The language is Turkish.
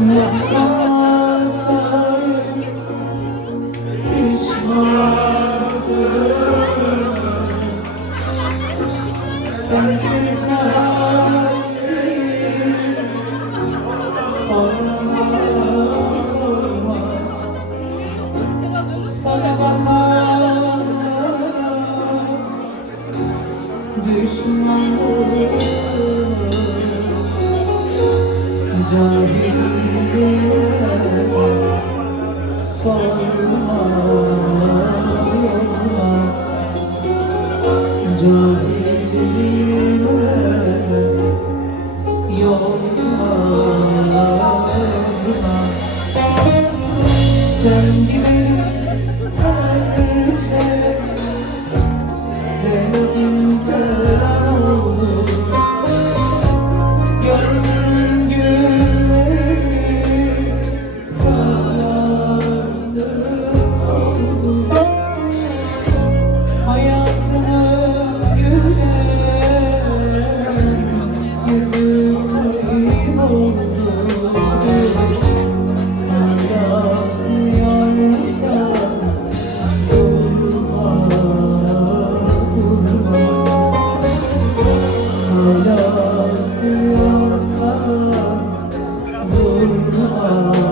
Nasıl hatayım pişmanım, sensiz halim sorma sorma. Sana bakan düşmanım, cahilliğe sorma yorma, cahilliğe yorma yorma. Sen gibi her şey renginde olur, gönlün gülleri sardı soldu. Hayatımı gülen yüzü kayboldu. Yansıyorsa durma durma, hala seviyorsan durma.